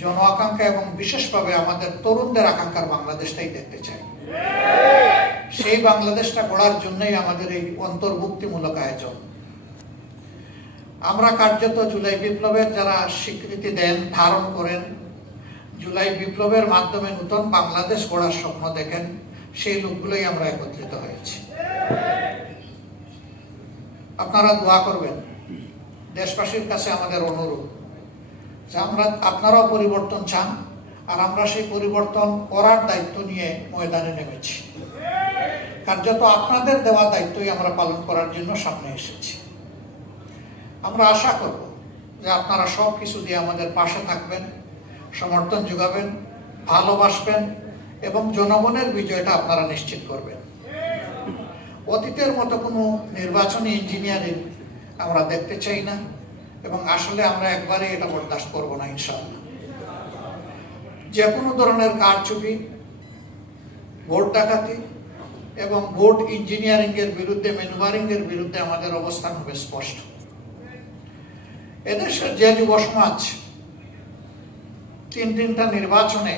জন আকাঙ্ক্ষা এবং বিশেষভাবে আমাদের তরুণদের আকাঙ্ক্ষার বাংলাদেশটাই দেখতে চাই। সেই বাংলাদেশটা গড়ার জন্যই আমাদের এই অন্তর্ভুক্তিমূলক আয়োজন। আমরা কার্যত জুলাই বিপ্লবের যারা স্বীকৃতি দেন, ধারণ করেন, জুলাই বিপ্লবের মাধ্যমে নতুন বাংলাদেশ গড়ার স্বপ্ন দেখেন, সেই লোকগুলোই আমরা একত্রিত হয়েছি। আপনারা দোয়া করবেন। দেশবাসীর কাছে আমাদের অনুরোধ যে আপনারাও পরিবর্তন চান, আর আমরা সেই পরিবর্তন করার দায়িত্ব নিয়ে ময়দানে নেমেছি। কার্যত আপনাদের দেওয়া দায়িত্বই আমরা পালন করার জন্য সামনে এসেছি। আমরা আশা করব যে আপনারা সব কিছু দিয়ে আমাদের পাশে থাকবেন, সমর্থন যোগাবেন, ভালোবাসবেন এবং জনগণের বিজয়টা আপনারা নিশ্চিত করবেন। অতীতের মতো কোনো নির্বাচনী ইঞ্জিনিয়ারিং আমরা দেখতে চাই না এবং আসলে আমরা একবারে এটা বরদাস্ত করব না ইনশাআল্লাহ। যে কোনো ধরনের কারচুপি, ভোট ডাকাতি এবং ভোট ইঞ্জিনিয়ারিং এর বিরুদ্ধে, ম্যানুভারিং এর বিরুদ্ধে আমাদের অবস্থান হবে স্পষ্ট। এদেশের যে যুব সমাজ তিনটা নির্বাচনে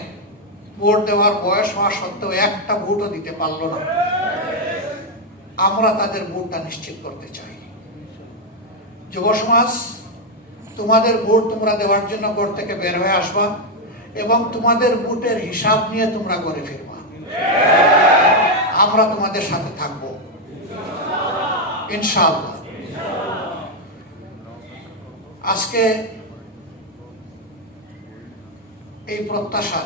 ভোট দেওয়ার বয়স হওয়া সত্ত্বেও একটা ভোটও দিতে পারল না, আমরা তাদের ভোটটা নিশ্চিত করতে চাই। যুব সমাজ, তোমাদের ভোট তোমরা দেওয়ার জন্য ঘর থেকে বের হয়ে আসবা এবং তোমাদের ভোটের হিসাব নিয়ে তোমরা ঘরে ফিরবা। আমরা তোমাদের সাথে থাকবো ইনশাআল্লাহ। আজকে এই প্রত্যাশা,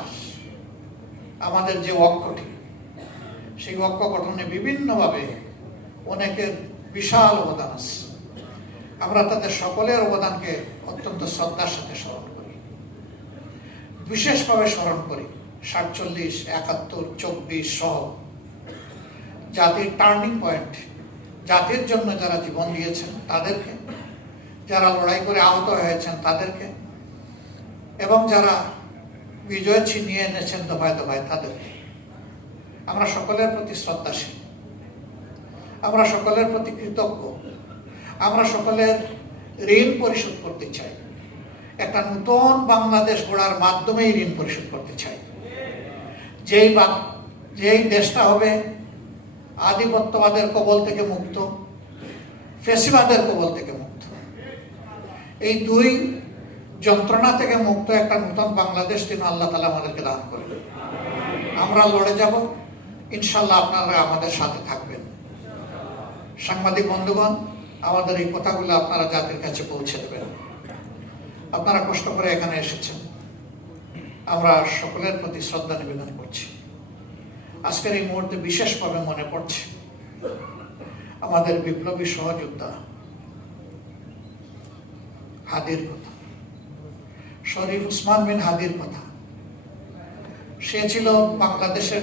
আমাদের যে ঐক্যটি, সেই ঐক্য গঠনে বিভিন্নভাবে অনেকের বিশাল অবদান আছে। আমরা তাদের সকলের অবদানকে অত্যন্ত শ্রদ্ধার সাথে স্মরণ করি, বিশেষভাবে স্মরণ করি 47, 71, 24 সহ জাতির টার্নিং পয়েন্ট, জাতির জন্য যারা জীবন দিয়েছেন তাদেরকে, যারা লড়াই করে আহত হয়েছেন তাদেরকে, এবং যারা বিজয় ছিনিয়ে এনেছেন দফায় দফায় তাদেরকে। আমরা সকলের প্রতি শ্রদ্ধাশীল, আমরা সকলের প্রতি কৃতজ্ঞ। আমরা সকলের ঋণ পরিশোধ করতে চাই। একটা নতুন বাংলাদেশ গড়ার মাধ্যমেই ঋণ পরিশোধ করতে চাই। যেই দেশটা হবে আধিপত্যবাদের কবল থেকে মুক্ত, ফ্যাসিবাদের কবল থেকে মুক্ত, এই দুই যন্ত্রণা থেকে মুক্ত একটা নতুন বাংলাদেশ যেন আল্লাহ তাআলা আমাদেরকে দান করেন। আমরা লড়ে যাব ইনশাআল্লাহ, আপনারা আমাদের সাথে থাকবেন। সাংবাদিক বন্ধুগণ, আমাদের এই কথাগুলো আপনারা জাতির কাছে পৌঁছে দেবেন। আপনারা কষ্ট করে এখানে এসেছেন, আমরা সকলের প্রতি শ্রদ্ধা নিবেদন করছি। আজকের এই মুহূর্তে বিশেষভাবে মনে পড়ছে আমাদের বিপ্লবী সহযোদ্ধা হাদির কথা, শরীফ উসমান বিন হাদির কথা। সে ছিল বাংলাদেশের